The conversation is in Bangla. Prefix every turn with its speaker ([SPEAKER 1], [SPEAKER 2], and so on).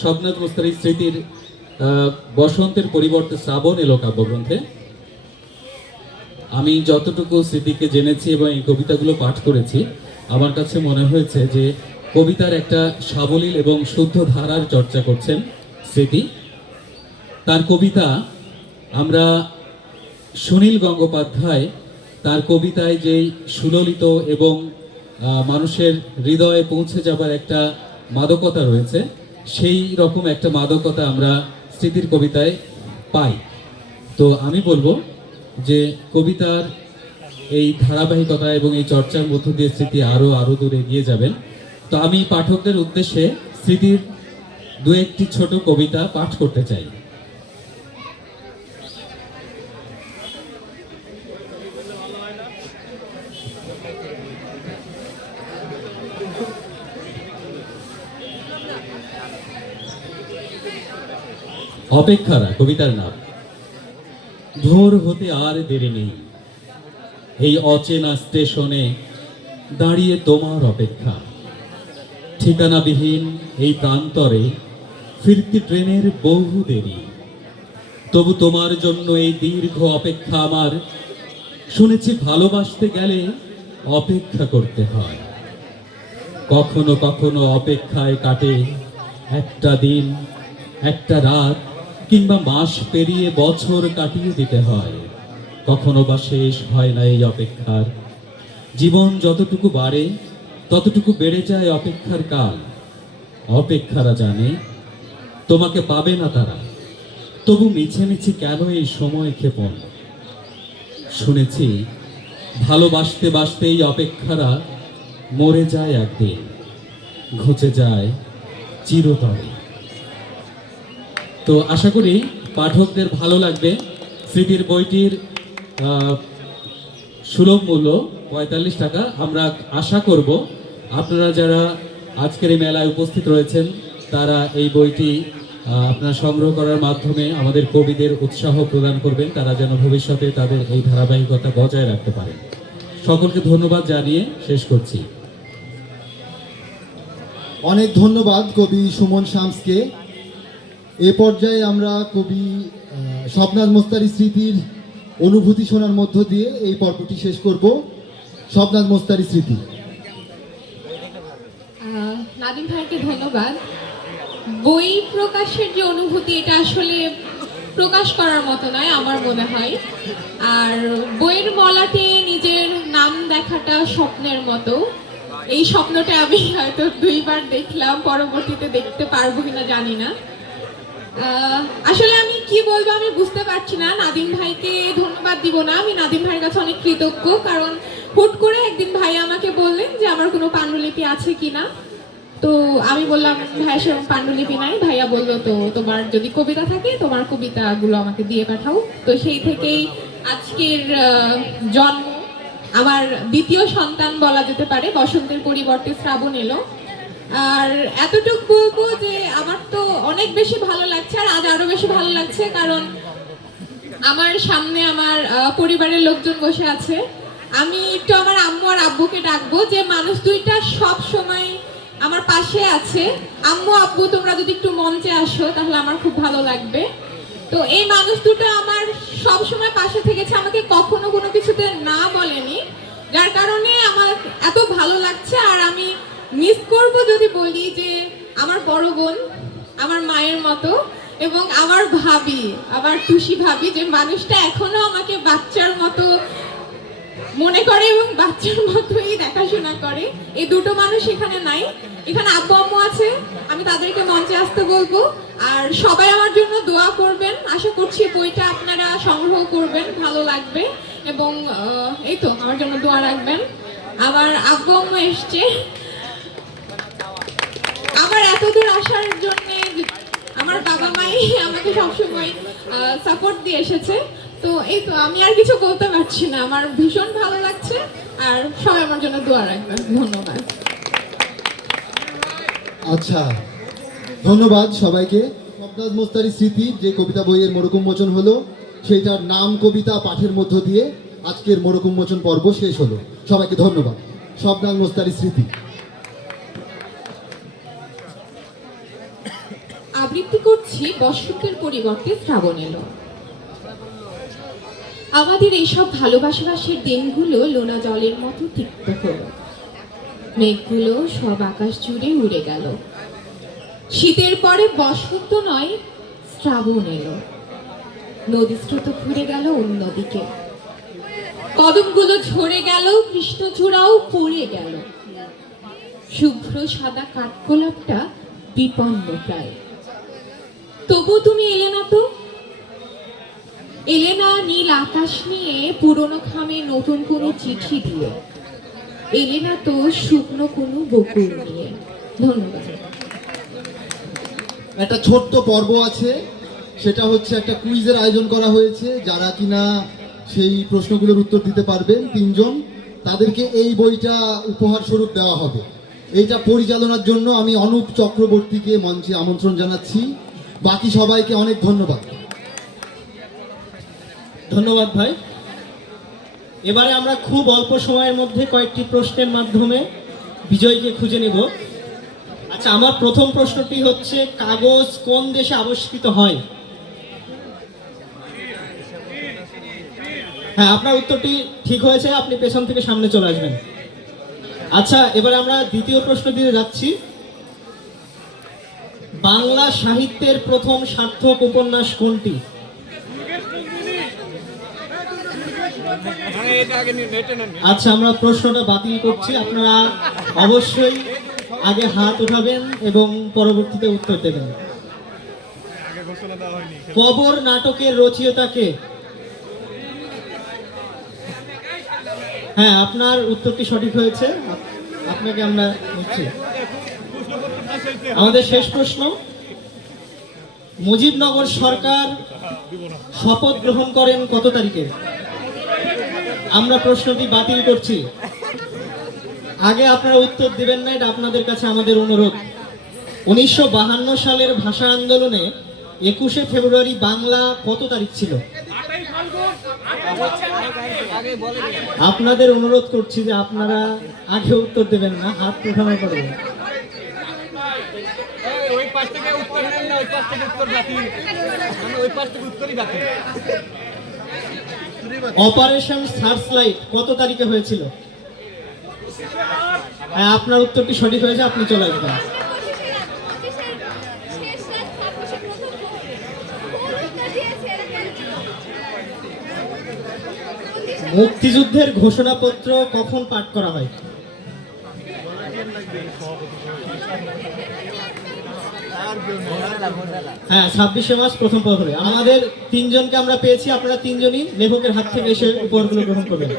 [SPEAKER 1] স্বপ্নাথ মুস্তারির স্মৃতির বসন্তের পরিবর্তে শ্রাবণ এলো কাব্যগ্রন্থে। আমি যতটুকু স্মৃতিকে জেনেছি এবং এই কবিতাগুলো পাঠ করেছি, আমার কাছে মনে হয়েছে যে কবিতার একটা সাবলীল এবং শুদ্ধ ধারার চর্চা করছেন স্মৃতি। তার কবিতা আমরা সুনীল গঙ্গোপাধ্যায় তার কবিতায় যেই সুললিত এবং মানুষের হৃদয়ে পৌঁছে যাবার একটা মাদকতা রয়েছে সেই রকম একটা মাদকতা আমরা স্মৃতির কবিতায় পাই। তো আমি বলব যে কবিতার এই ধারাবাহিকতা এবং এই চর্চার মধ্য দিয়ে স্মৃতি আরও আরও দূরে এগিয়ে যাবেন। তো আমি পাঠকদের উদ্দেশ্যে স্মৃতির দু একটি ছোট কবিতা পাঠ করতে চাই। অপেক্ষারা কবিতার নাম। ভোর হতে আর দেরি নেই। এই অচেনা স্টেশনে দাঁড়িয়ে তোমার অপেক্ষা। ঠিকানাবিহীন এই প্রান্তরে ফিরতি ট্রেনের বহু দেরি। তবু তোমার জন্য এই দীর্ঘ অপেক্ষা আমার। শুনেছি ভালোবাসতে গেলে অপেক্ষা করতে হয়। কখনো কখনো অপেক্ষায় কাটে একটা দিন। একটা রাত কিংবা মাস পেরিয়ে বছর কাটিয়ে দিতে হয়। কখনো বা শেষ হয় না এই অপেক্ষার। জীবন যতটুকু বাড়ে, ততটুকু বেড়ে যায় অপেক্ষার কাল। অপেক্ষারা জানে, তোমাকে পাবে না তারা। তবু মিছে মিছে কেন এই সময় ক্ষেপণ? শুনেছি, ভালোবাসতে বাসতে এই অপেক্ষারা মরে যায় একদিন। ঘুচে যায় চিরতরে। তো আশা করি পাঠকদের ভালো লাগবে। স্মৃতির বইটির সুলভ মূল্য পঁয়তাল্লিশ টাকা। আমরা আশা করব আপনারা যারা আজকের এই মেলায় উপস্থিত রয়েছেন, তারা এই বইটি আপনার সংগ্রহ করার মাধ্যমে আমাদের কবিদের উৎসাহ প্রদান করবেন। তারা যেন ভবিষ্যতে তাদের এই ধারাবাহিকতা বজায় রাখতে পারেন। সকলকে ধন্যবাদ জানিয়ে শেষ করছি।
[SPEAKER 2] অনেক ধন্যবাদ কবি সুমন শামসকে। এ পর্যায়ে আমরা কবি স্বপ্নাথ মোস্তারি স্মৃতির অনুভূতি শোনার মধ্য দিয়ে এই পর্বটি শেষ করব। স্বপ্নাথ মোস্তারি স্মৃতি।
[SPEAKER 3] নাদিম ভাইকে ধন্যবাদ। বই প্রকাশের যে অনুভূতি, এটা আসলে প্রকাশ করার মতো নয়, আমার মনে হয়। আর বইয়ের মলাটে নিজের নাম দেখাটা স্বপ্নের মতো। এই স্বপ্নটা আমি হয়তো দুইবার দেখলাম, পরবর্তীতে দেখতে পারব কিনা জানি না। আসলে আমি কি বলব আমি বুঝতে পারছি না। নাদিম ভাইকে ধন্যবাদ দিব না। আমি নাদিম ভাইয়ের কাছে অনেক কৃতজ্ঞ, কারণ হুট করে একদিন ভাই আমাকে বললেন যে আমার কোনো পাণ্ডুলিপি আছে কিনা। তো আমি বললাম ভাইয়া সেরকম পাণ্ডুলিপি নাই। ভাইয়া বলল, তো তোমার যদি কবিতা থাকে, তোমার কবিতাগুলো আমাকে দিয়ে পাঠাও। তো সেই থেকেই আজকের জন্ম। আমার দ্বিতীয় সন্তান বলা যেতে পারে। বসন্তের পরিবর্তে শ্রাবণ এলো। আর এতটুকু বলব যে আমার তো অনেক বেশি ভালো লাগছে আর আজ আরও বেশি ভালো লাগছে, কারণ আমার সামনে আমার পরিবারের লোকজন বসে আছে। আমি একটু আমার আম্মু আর আব্বুকে ডাকবো যে মানুষ দুইটা সব সময় আমার পাশে আছে। আম্মু, আব্বু, তোমরা যদি একটু মঞ্চে আসো তাহলে আমার খুব ভালো লাগবে। তো এই মানুষ দুটো আমার যদি বলি যে আমার বড় বোন, আমার মায়ের মতো এবং আমার ভাবি, আমার টুসি ভাবি, যে মানুষটা এখনও আমাকে বাচ্চার মতো মনে করে এবং বাচ্চার মতোই দেখাশোনা করে, এই দুটো মানুষ এখানে নাই। এখানে আব্বু আম্মু আছে, আমি তাদেরকে মঞ্চে আসতে বলব। আর সবাই আমার জন্য দোয়া করবেন। আশা করছি বইটা আপনারা সংগ্রহ করবেন, ভালো লাগবে। এবং এই তো, আমার জন্য দোয়া রাখবেন। আবার আব্বু আম্মু এসছে। আমার এত দূর আসার জন্য আমার বাবা মাই আমাকে সবসময় সাপোর্ট দিয়ে এসেছে। তো এই তো, আমি আর কিছু বলতে পারছি না। আমার ভীষণ ভালো লাগছে আর সবাই আমার জন্য দোয়া রাখবেন। ধন্যবাদ।
[SPEAKER 2] আচ্ছা ধন্যবাদ সবাইকে। স্বপ্নাথ মোস্তারি স্মৃতি, যে কবিতা বইয়ের মোড়ক মোচন হলো, সেইটার নাম কবিতা পাঠের মধ্য দিয়ে আজকের মোড়ক মোচন পর্ব শেষ হলো। সবাইকে ধন্যবাদ। স্বপ্নাথ মোস্তারি স্মৃতি।
[SPEAKER 3] আবৃত্তি করছি বসন্তের পরিবর্তে শ্রাবণ এলো আমাদের এইসব ভালোবাসাবাসের দিনগুলো লোনা জলের মতো তিক্ত হলো। মেঘগুলো সব আকাশ জুড়ে উড়ে গেল। শীতের পরে বসন্ত নয় শ্রাবণ এলো নদী স্রোত ঘুরে গেল অন্যদিকে। কদমগুলো ঝরে গেল, কৃষ্ণচূড়াও পড়ে গেল। শুভ্র সাদা কাঠগোলাপটা বিপন্ন প্রায়। তবু তুমি এলে না তো? এলে না নীল আকাশ নিয়ে পুরনো খামে নতুন কোনো চিঠি দিয়ে। এলে না তো শুকনো কোনো বকুল নিয়ে। ধন্যবাদ।
[SPEAKER 2] একটা ছোট্ট পর্ব আছে, সেটা হচ্ছে একটা কুইজের আয়োজন করা হয়েছে, যারা কিনা সেই প্রশ্নগুলোর উত্তর দিতে পারবেন তিনজন, তাদেরকে এই বইটা উপহার স্বরূপ দেওয়া হবে। এইটা পরিচালনার জন্য আমি অনুপ চক্রবর্তীকে মঞ্চে আমন্ত্রণ জানাচ্ছি। বাকি সবাইকে অনেক ধন্যবাদ।
[SPEAKER 4] ধন্যবাদ ভাই। এবারে আমরা খুব অল্প সময়ের মধ্যে কয়েকটি প্রশ্নের মাধ্যমে বিজয়কে খুঁজে নেব। আচ্ছা আমার প্রথম প্রশ্নটি হচ্ছে, কাগজ কোন দেশে আবিষ্কৃত হয়? হ্যাঁ আপনার উত্তরটি ঠিক হয়েছে, আপনি পেছন থেকে সামনে চলে আসবেন। আচ্ছা এবারে আমরা দ্বিতীয় প্রশ্ন দিতে যাচ্ছি। বাংলা সাহিত্যের প্রথম সার্থক উপন্যাস কোনটি? আচ্ছা আমরা প্রশ্নটা বাতিল করছি। আপনারা অবশ্যই আগে হাত উঠাবেন এবং পরবর্তীতে উত্তর দেবেন। কবর নাটকের রচয়িতাকে হ্যাঁ আপনার উত্তরটি সঠিক হয়েছে। আপনাকে আমরা নিচ্ছি। আমাদের শেষ প্রশ্ন। মুজিবনগর সরকার শপথ গ্রহণ করেন কত তারিখে? আমরা প্রশ্নটি বাতিল করছি। আগে আপনারা উত্তর দিবেন না, এটা আপনাদের কাছে আমাদের অনুরোধ। উনিশশো সালের ভাষা আন্দোলনে একুশে ফেব্রুয়ারি বাংলা কত তারিখ ছিল? আপনাদের অনুরোধ করছি যে আপনারা আগে উত্তর দেবেন না, হাত উঠানো করবেন
[SPEAKER 5] ওই পাশ থেকে উত্তর নেন না, ওই পাশ থেকে উত্তর মানে ওই পাশ থেকে উত্তরই
[SPEAKER 4] অপারেশন সার্চ লাইট কত তারিখে হয়েছিল? হ্যাঁ আপনার উত্তরটি সঠিক হয়েছে, আপনি চলে আসবেন। মুক্তিযুদ্ধের ঘোষণাপত্র কখন পাঠ করা হয়? হ্যাঁ ছাব্বিশে মাস প্রথম পর্বে আমাদের তিনজনকে আমরা পেয়েছি, আপনারা তিনজনই লেখকের হাত থেকে এসে উপহারগুলো গ্রহণ করবেন।